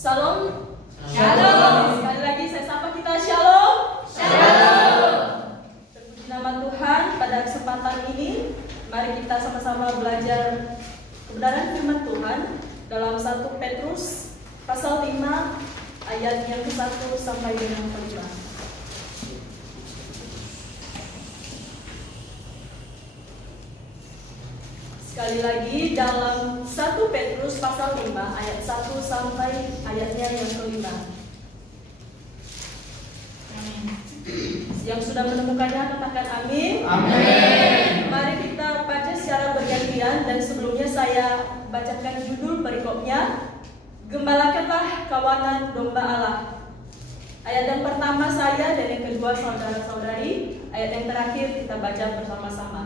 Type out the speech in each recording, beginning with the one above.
Shalom. Shalom. Sekali lagi saya sapa kita shalom. Shalom. Terpuji nama Tuhan, pada kesempatan ini mari kita sama-sama belajar kebenaran firman Tuhan dalam 1 Petrus pasal 5 ayat yang ke-1 sampai dengan ke-5. Sekali lagi dalam 1 Petrus pasal 5 ayat 1 sampai ayatnya yang ke-5. Yang sudah menemukannya katakan amin. Amin. Mari kita baca secara bergantian dan sebelumnya saya bacakan judul perikopnya. Gembalakanlah kawanan domba Allah. Ayat yang pertama saya dan yang kedua saudara-saudari. Ayat yang terakhir kita baca bersama-sama.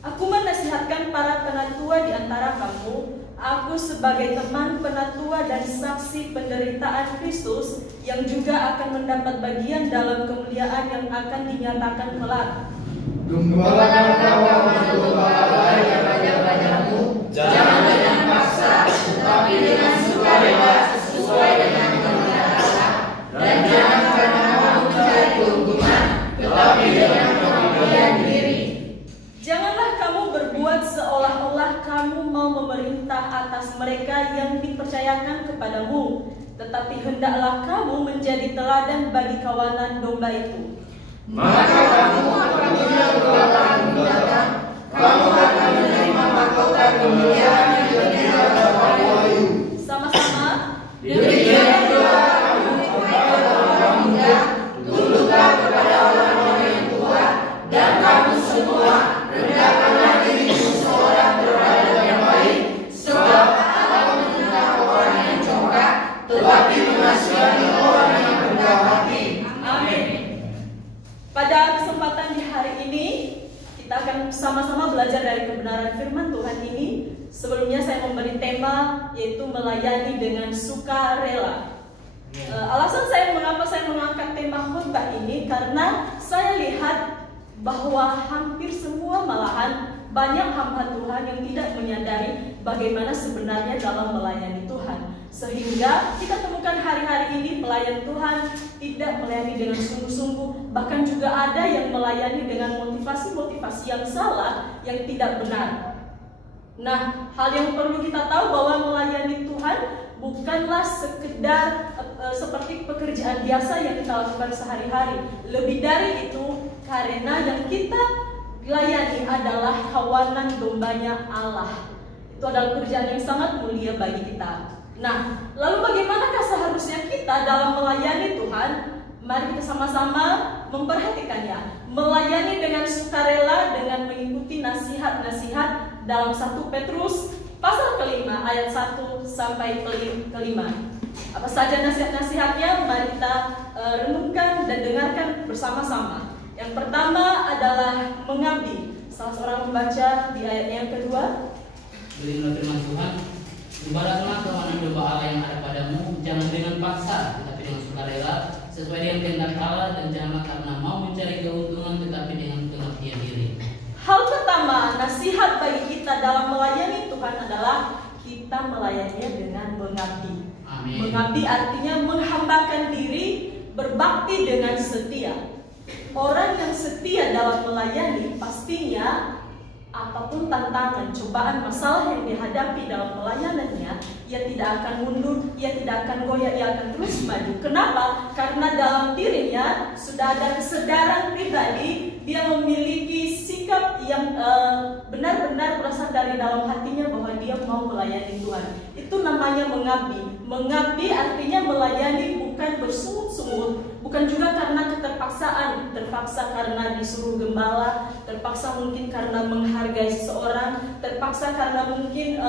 Aku menasihatkan para penatua di antara kamu, aku sebagai teman penatua dan saksi penderitaan Kristus yang juga akan mendapat bagian dalam kemuliaan yang akan dinyatakan kelak. Gembalakan kawanan domba Allah yang ada padamu, jangan dengan paksa, tetapi dengan sukarela sesuai dengan kehendak Allah, dan jangan karena mau mencari keuntungan, tetapi dengan pengabdian diri. Janganlah kamu berbuat seolah-olah kamu mau memerintah atas mereka yang dipercayakan kepadamu, tetapi hendaklah kamu menjadi teladan bagi kawanan domba itu. Maka kamu apabila kelak akan datang, kamu akan menerima mahkota kemuliaan yang tidak dapat wahyu. Sama-sama. Demikian pula kamu kepada orang muda, tunduklah kepada orang-orang yang tua, dan kamu semua rendahkanlah dirimu seorang terhadap yang baik, sebab Allah menentang orang yang congkak, tetapi mengasihani orang yang rendah hati. Amin. Pada kesempatan di hari ini kita akan sama-sama belajar dari kebenaran firman Tuhan ini. Sebelumnya saya memberi tema yaitu melayani dengan sukarela. Alasan mengapa saya mengangkat tema khotbah ini karena saya lihat bahwa hampir semua malahan banyak hamba Tuhan yang tidak menyadari bagaimana sebenarnya dalam melayani Tuhan. Sehingga kita temukan hari-hari ini pelayan Tuhan tidak melayani dengan sungguh-sungguh. Bahkan juga ada yang melayani dengan motivasi-motivasi yang salah, yang tidak benar. Nah, hal yang perlu kita tahu bahwa melayani Tuhan bukanlah sekedar seperti pekerjaan biasa yang kita lakukan sehari-hari. Lebih dari itu, karena yang kita layani adalah kawanan dombanya Allah. Itu adalah pekerjaan yang sangat mulia bagi kita. Nah, lalu bagaimanakah seharusnya kita dalam melayani Tuhan? Mari kita sama-sama memperhatikannya. Melayani dengan sukarela dengan mengikuti nasihat-nasihat dalam 1 Petrus pasal kelima ayat 1 sampai kelima. Apa saja nasihat-nasihatnya? Mari kita renungkan dan dengarkan bersama-sama. Yang pertama adalah mengabdi. Salah seorang membaca di ayat yang kedua. Beginilah firman Tuhan. Gembalakanlah kawanan domba Allah yang ada padamu, jangan dengan paksa, tetapi dengan sukarela, sesuai dengan kehendak Allah, dan janganlah karena mau mencari keuntungan, tetapi dengan pengabdian diri. Hal pertama, nasihat bagi kita dalam melayani Tuhan adalah kita melayaninya dengan mengabdi. Amin. Mengabdi artinya menghambakan diri, berbakti dengan setia. Orang yang setia dalam melayani pastinya apapun tantangan, cobaan, masalah yang dihadapi dalam pelayanannya, ia tidak akan mundur, ia tidak akan goyah, ia akan terus maju. Kenapa? Karena dalam dirinya sudah ada kesadaran pribadi, dia memiliki sikap yang benar-benar berasal dari dalam hatinya bahwa dia mau melayani Tuhan. Itu namanya mengabdi. Mengabdi artinya melayani bukan bersungut-sungut, bukan juga karena keterpaksaan, terpaksa karena disuruh gembala, terpaksa mungkin karena menghargai seseorang, terpaksa karena mungkin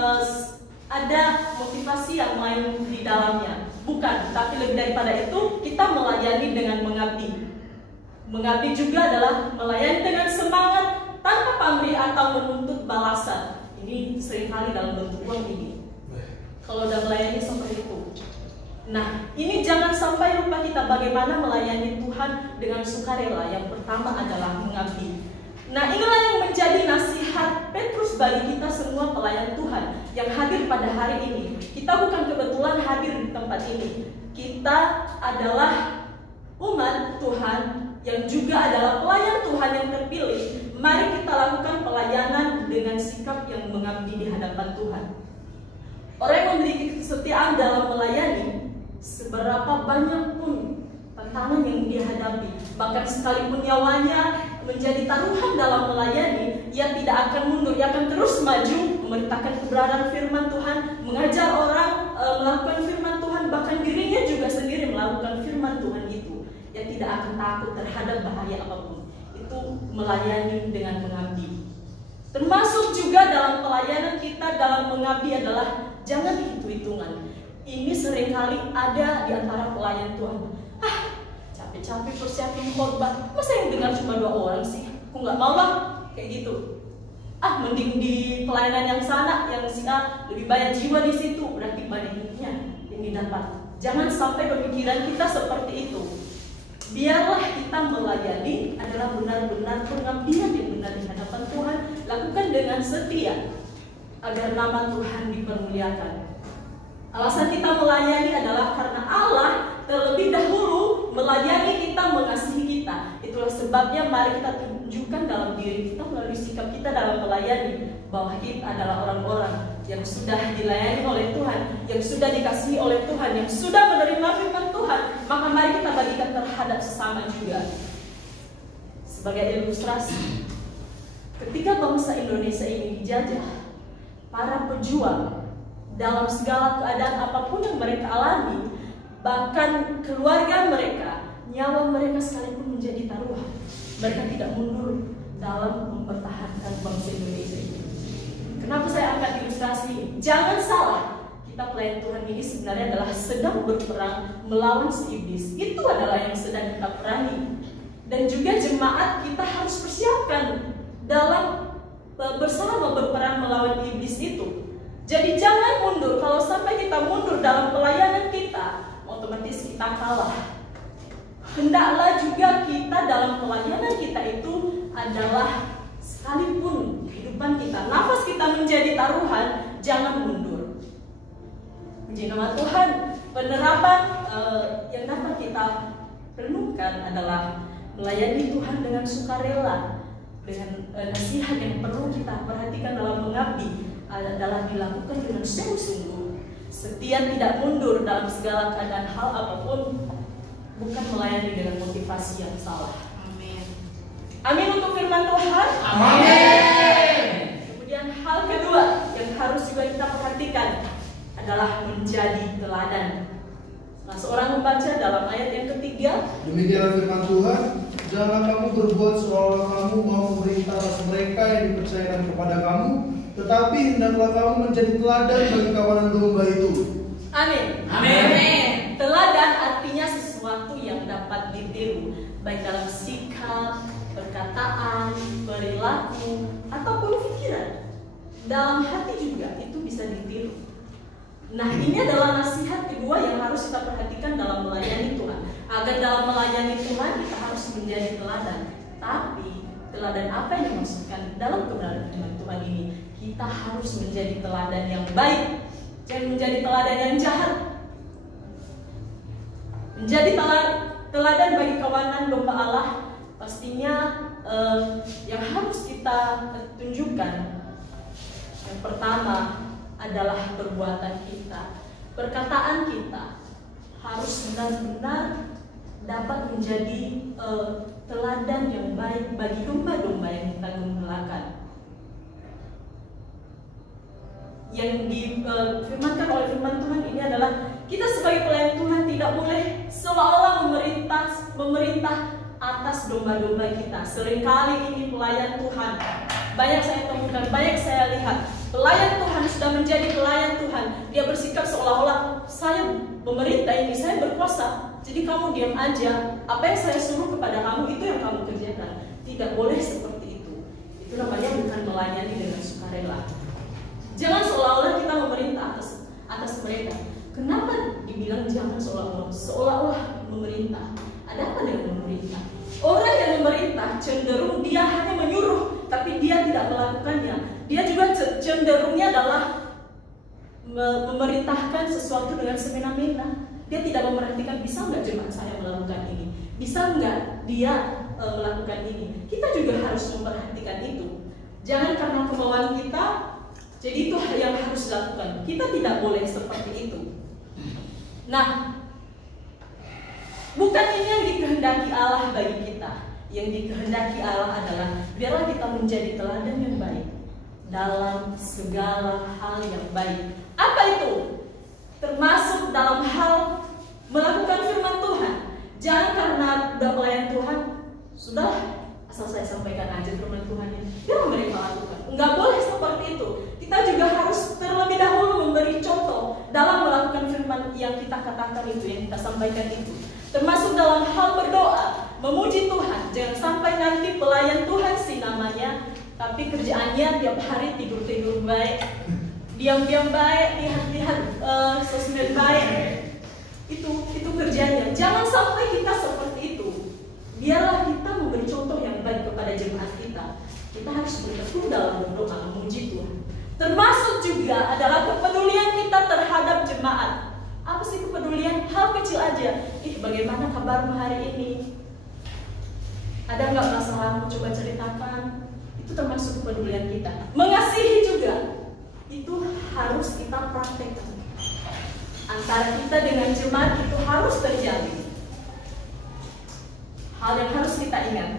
ada motivasi yang lain di dalamnya. Bukan, tapi lebih daripada itu kita melayani dengan mengabdi. Mengabdi juga adalah melayani dengan semangat tanpa pamrih atau menuntut balasan. Ini seringkali dalam bentuk uang ini. Kalau udah melayani seperti itu. Nah, ini jangan sampai lupa kita bagaimana melayani Tuhan dengan sukarela. Yang pertama adalah mengabdi. Nah, inilah yang menjadi nasihat Petrus bagi kita semua pelayan Tuhan yang hadir pada hari ini. Kita bukan kebetulan hadir di tempat ini. kita adalah umat Tuhan yang juga adalah pelayan Tuhan yang terpilih. Mari kita lakukan pelayanan dengan sikap yang mengabdi di hadapan Tuhan. Orang yang memiliki kesetiaan dalam melayani, seberapa banyak pun tantangan yang dia hadapi, bahkan sekalipun nyawanya menjadi taruhan dalam melayani, ia tidak akan mundur, ia akan terus maju memberitakan kebenaran firman Tuhan, mengajar orang melakukan firman Tuhan, bahkan dirinya juga sendiri melakukan firman Tuhan itu. Ia tidak akan takut terhadap bahaya apapun. Itu melayani dengan mengabdi. Termasuk juga dalam pelayanan kita dalam mengabdi adalah jangan hitung-hitungan. Ini seringkali ada di antara pelayan Tuhan. Capek-capek persiapin khotbah, masa yang dengar cuma 2 orang sih? Aku nggak mau lah kayak gitu. Mending di pelayanan yang sana, yang si A lebih banyak jiwa di situ, berarti banyaknya yang didapat. Jangan sampai pemikiran kita seperti itu. Biarlah kita melayani adalah benar-benar pengabdian yang benar di hadapan Tuhan. Lakukan dengan setia agar nama Tuhan dipermuliakan. Alasan kita melayani adalah karena Allah terlebih dahulu melayani kita, mengasihi kita. Itulah sebabnya mari kita tunjukkan dalam diri kita melalui sikap kita dalam melayani bahwa kita adalah orang-orang yang sudah dilayani oleh Tuhan, yang sudah dikasihi oleh Tuhan, yang sudah menerima firman Tuhan. Maka mari kita bagikan terhadap sesama juga. Sebagai ilustrasi, ketika bangsa Indonesia ini dijajah, para pejuang dalam segala keadaan apapun yang mereka alami, bahkan keluarga mereka, nyawa mereka sekalipun menjadi taruhan, mereka tidak mundur dalam mempertahankan bangsa Indonesia ini. Kenapa saya angkat ilustrasi? Jangan salah, kita pelayan Tuhan ini sebenarnya adalah sedang berperang melawan si iblis. Itu adalah yang sedang kita perangi. Dan juga jemaat kita harus persiapkan dalam bersama berperang melawan iblis itu. Jadi jangan mundur. Kalau sampai kita mundur dalam pelayanan kita, otomatis kita kalah. Hendaklah juga kita dalam pelayanan kita itu adalah sekalipun kehidupan kita, nafas kita menjadi taruhan, jangan mundur. Puji nama Tuhan. Penerapan yang dapat kita renungkan adalah melayani Tuhan dengan sukarela, dengan nasihat yang perlu kita perhatikan dalam mengabdi adalah dilakukan dengan sungguh-sungguh, setia tidak mundur dalam segala keadaan hal apapun, bukan melayani dengan motivasi yang salah. Amin. Amin untuk firman Tuhan. Amin. Kemudian hal kedua yang harus juga kita perhatikan adalah menjadi teladan. Nah, seorang membaca dalam ayat yang ketiga, demikianlah firman Tuhan, janganlah kamu berbuat seolah-olah kamu mau memerintah atas mereka yang dipercayakan kepada kamu, tetapi hendaklah kamu menjadi teladan bagi kawanan domba itu. Amin. Amin. Teladan artinya sesuatu yang dapat ditiru, baik dalam sikap, perkataan, perilaku, ataupun pikiran. Dalam hati juga itu bisa ditiru. Nah, ini adalah nasihat kedua yang harus kita perhatikan dalam melayani Tuhan. Agar dalam melayani Tuhan kita harus menjadi teladan. Tapi teladan apa yang dimaksudkan dalam kebenaran firman Tuhan ini? Kita harus menjadi teladan yang baik, jangan menjadi teladan yang jahat. Menjadi teladan bagi kawanan domba Allah pastinya yang harus kita tunjukkan. Yang pertama adalah perbuatan kita, perkataan kita harus benar-benar dapat menjadi teladan yang baik bagi domba-domba yang kita gembalakan. Yang difirmankan oleh firman Tuhan ini adalah kita sebagai pelayan Tuhan tidak boleh seolah-olah memerintah atas domba-domba kita. Seringkali ini pelayan Tuhan, banyak saya temukan, banyak saya lihat, pelayan Tuhan sudah menjadi pelayan Tuhan, dia bersikap seolah-olah saya pemerintah ini, saya berkuasa, jadi kamu diam aja, apa yang saya suruh kepada kamu itu yang kamu kerjakan. Tidak boleh seperti itu. Itu namanya bukan melayani dengan sukarela. Jangan seolah-olah kita memerintah atas mereka. Kenapa dibilang jangan seolah-olah memerintah? Ada apa dengan memerintah? Orang yang memerintah cenderung dia hanya menyuruh, tapi dia tidak melakukannya. Dia juga cenderungnya adalah memerintahkan sesuatu dengan semena-mena. Dia tidak memperhatikan bisa nggak jemaat saya melakukan ini, bisa nggak dia melakukan ini. Kita juga harus memperhatikan itu. Jangan karena kemauan kita, jadi itu yang harus dilakukan. Kita tidak boleh seperti itu. Nah, bukan ini yang dikehendaki Allah bagi kita. Yang dikehendaki Allah adalah biarlah kita menjadi teladan yang baik dalam segala hal yang baik. Apa itu? Termasuk dalam hal melakukan firman Tuhan. Jangan karena udah pelayan Tuhan, sudah asal saya sampaikan aja firman Tuhan ini, biar mereka lakukan. Enggak boleh seperti itu. Kita juga harus terlebih dahulu memberi contoh dalam melakukan firman yang kita katakan itu, yang kita sampaikan itu. Termasuk dalam hal berdoa, memuji Tuhan. Jangan sampai nanti pelayan Tuhan sih namanya, tapi kerjaannya tiap hari tidur-tidur baik, diam-diam baik, lihat-lihat sosmed baik. Itu kerjanya. Jangan sampai kita seperti itu. Biarlah kita memberi contoh yang baik kepada jemaat kita. Kita harus bertekun dalam berdoa, memuji Tuhan. Termasuk juga adalah kepedulian kita terhadap jemaat. Apa sih kepedulian? Hal kecil aja. Bagaimana kabarmu hari ini? Ada nggak masalahmu? Coba ceritakan. Itu termasuk kepedulian kita. Mengasihi juga. Itu harus kita praktekkan. Antara kita dengan jemaat itu harus terjadi. Hal yang harus kita ingat,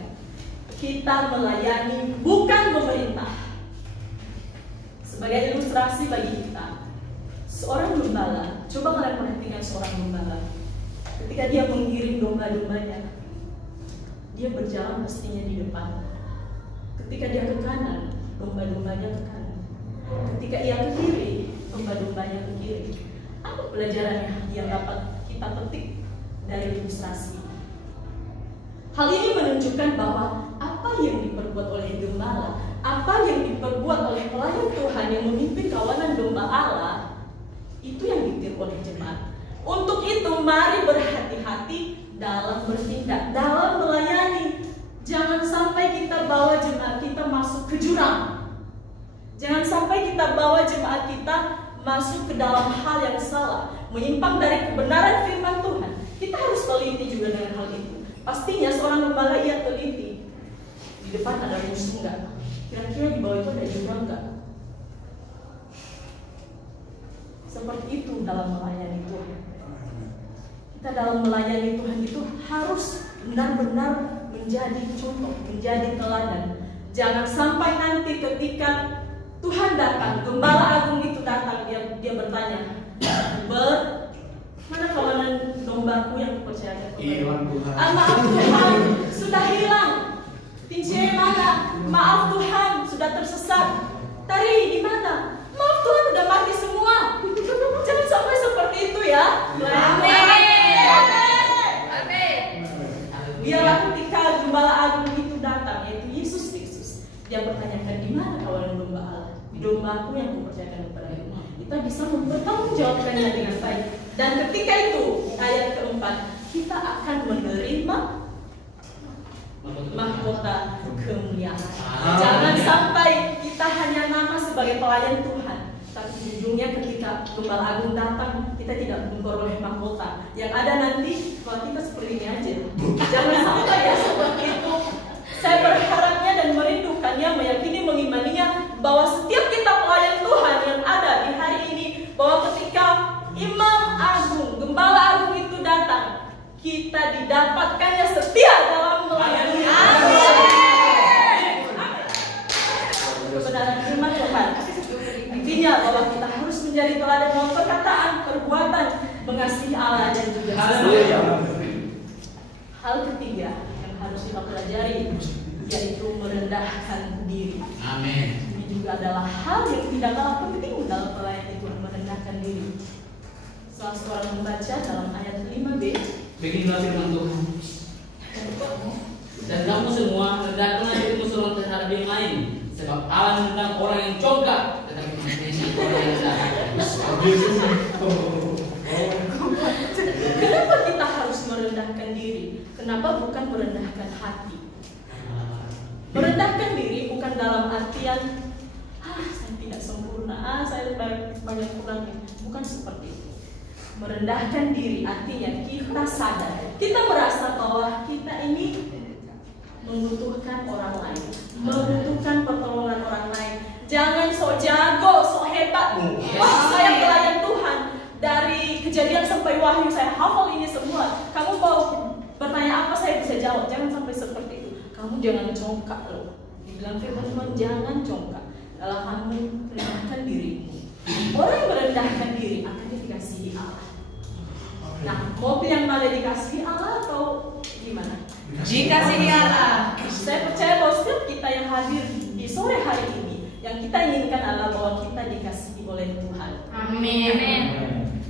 kita melayani bukan memerintah. Sebagai ilustrasi bagi kita, seorang gembala, coba kalian perhatikan seorang gembala. Ketika dia mengiring domba-dombanya, dia berjalan mestinya di depan. Ketika dia ke kanan, domba-dombanya ke kanan. Ketika ia ke kiri, domba-dombanya ke kiri. Apa pelajaran yang dapat kita petik dari ilustrasi? Hal ini menunjukkan bahwa apa yang diperbuat oleh gembala, apa yang diperbuat oleh pelayan Tuhan yang memimpin kawanan domba Allah, itu yang ditiru oleh jemaat. Untuk itu, mari berhati-hati dalam bertindak, dalam melayani. Jangan sampai kita bawa jemaat kita masuk ke jurang. Jangan sampai kita bawa jemaat kita masuk ke dalam hal yang salah, menyimpang dari kebenaran firman Tuhan. Kita harus teliti juga dengan hal itu. Pastinya seorang gembala ia teliti. Di depan ada musuh enggak? Kira-kira di bawah itu ada jurang enggak? Seperti itu dalam melayani Tuhan. Kita dalam melayani Tuhan itu harus benar-benar menjadi contoh, menjadi teladan. Jangan sampai nanti ketika Tuhan datang, gembala agung itu datang, dia bertanya, mana kawanan dombaku yang kupercayakan kepada maaf Tuhan, sudah hilang. Tinjai mana? Maaf Tuhan, sudah tersesat. Tari di mana? Maaf Tuhan, sudah mati semua. Jangan sampai seperti itu ya. Biarlah ketika gembala agung itu datang, yaitu Yesus Kristus, dia bertanyakan, di mana kawanan domba Allah? Dombaku yang kupercayakan kepadamu. Kita bisa mempertanggungjawabkannya dengan baik. Dan ketika itu, ayat keempat, kita akan menerima mahkota kemuliaan. Jangan sampai kita hanya nama sebagai pelayan Tuhan, tapi ujungnya ketika gembala agung datang, kita tidak memperoleh mahkota. Yang ada nanti, kalau kita seperti ini aja. Jangan sampai ya seperti itu. Saya berharapnya dan merindukannya, meyakini, mengimaninya bahwa setiap kita pelayan Tuhan yang ada di hari ini, bahwa ketika Imam Agung, Gembala Agung itu datang, kita didapatkannya setia dalam melayani. Kebenaran firman Tuhan. Intinya bahwa kita harus menjadi teladan dalam perkataan, perbuatan, mengasihi Allah dan juga sesama. Hal ketiga yang harus kita pelajari yaitu merendahkan diri. Amin. Ini juga adalah hal yang tidak kalah penting dalam pelayanan Tuhan, merendahkan diri. Salah seorang membaca dalam ayat 5b, Beginilah firman Tuhan. Dan kamu semua rendahkanlah dirimu seorang terhadap yang lain, sebab Allah menentang orang yang congkak, tetapi menghina orang yang rendah. Kenapa kita harus merendahkan diri? Kenapa bukan merendahkan hati? Merendahkan diri bukan dalam artian saya tidak sempurna, saya banyak kurangnya. Bukan seperti itu. Merendahkan diri artinya kita sadar, kita merasa bahwa kita ini membutuhkan orang lain, membutuhkan pertolongan orang lain. Jangan sok jago, sok hebat. Wah, saya pelayan Tuhan. Dari Kejadian sampai Wahyu saya hafal ini semua. Kamu mau bertanya apa saya bisa jawab. Jangan sampai seperti itu. Kamu jangan congkak loh. Dibilang firman Tuhan, jangan congkak. Kalau kamu rendahkan dirimu. Orang yang merendahkan diri akan dikasihi Allah. Nah, mau yang mana dikasihi Allah atau gimana? Dikasihi Allah. Saya percaya bahwa setiap kita yang hadir di sore hari ini, yang kita inginkan adalah bahwa kita dikasihi oleh Tuhan. Amin.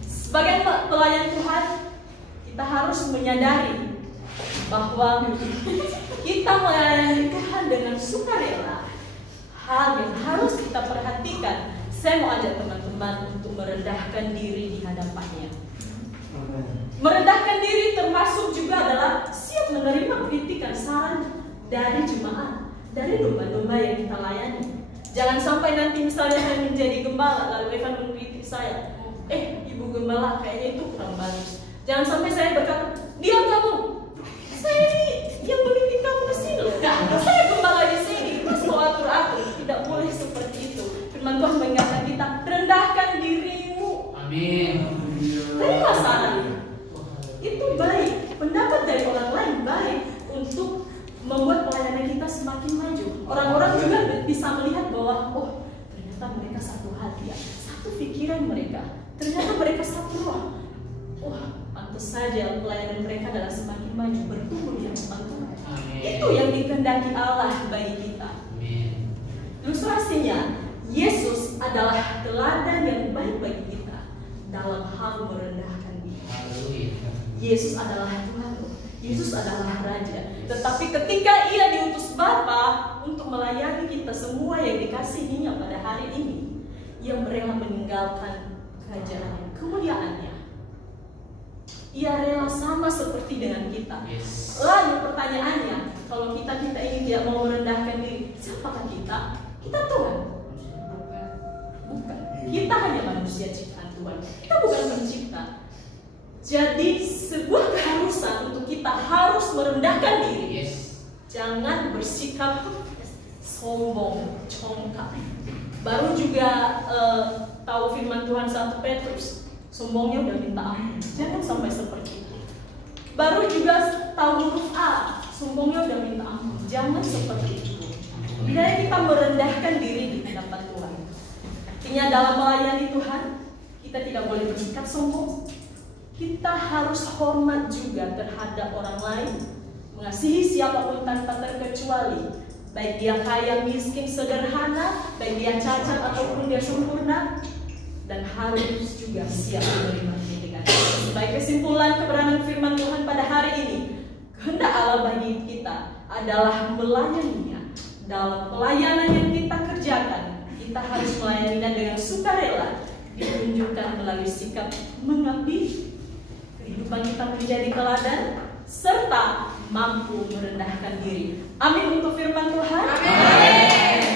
Sebagai pelayan Tuhan, kita harus menyadari bahwa kita melayani Tuhan dengan sukarela. Hal yang harus kita perhatikan. Saya mau ajak teman-teman untuk merendahkan diri di hadapannya. Merendahkan diri termasuk juga adalah siap menerima kritikan, saran dari jemaat, dari domba-domba yang kita layani. Jangan sampai nanti misalnya saya menjadi gembala lalu Evan mengkritik saya, ibu gembala kayaknya itu kurang bagus. Jangan sampai saya berkata, diam kamu, saya ini yang memimpin kamu ke sini loh. Saya gembala di sini, terus mau atur-atur. Tidak boleh seperti itu. Firman Tuhan mengingatkan kita, rendahkan dirimu. Amin. Terima saran. Itu baik, pendapat dari orang lain baik untuk membuat pelayanan kita semakin maju. Orang-orang juga bisa melihat bahwa ternyata mereka satu hati ya, satu pikiran mereka. Ternyata mereka satu roh. Pantas saja pelayanan mereka adalah semakin maju, bertumbuh di hadapan Tuhan. Itu yang dikehendaki Allah bagi kita. Amin. Ilustrasinya, Yesus adalah teladan yang baik bagi kita dalam hal merendahkan diri. Haleluya. Yesus adalah Tuhan, Yesus adalah Raja. Tetapi ketika Ia diutus Bapa untuk melayani kita semua yang dikasihinya pada hari ini, Ia rela meninggalkan kerajaan kemuliaannya. Ia rela sama seperti dengan kita. Yes. Lalu pertanyaannya, kalau kita ini tidak mau merendahkan diri, siapakah kita? Kita Tuhan? Bukan. Kita hanya manusia ciptaan Tuhan. Kita bukan pencipta. Jadi sebuah keharusan untuk kita harus merendahkan diri. Yes. Jangan bersikap sombong, congkak. Baru juga tahu firman Tuhan 1 Petrus, sombongnya udah minta ampun. Jangan sampai seperti itu. Baru juga tahu huruf A, sombongnya udah minta ampun. Jangan seperti itu. Bila kita merendahkan diri di hadapan Tuhan. Artinya dalam melayani Tuhan, kita tidak boleh bersikap sombong. Kita harus hormat juga terhadap orang lain, mengasihi siapapun tanpa terkecuali, baik dia kaya, miskin, sederhana, baik dia cacat ataupun dia sempurna, dan harus juga siap menerima kritikan. Sebagai kesimpulan kebenaran firman Tuhan pada hari ini, kehendak Allah bagi kita adalah melayaninya. Dalam pelayanan yang kita kerjakan, kita harus melayaninya dengan sukarela, ditunjukkan melalui sikap mengabdi. Kehidupan kita menjadi teladan serta mampu merendahkan diri. Amin untuk firman Tuhan. Amin.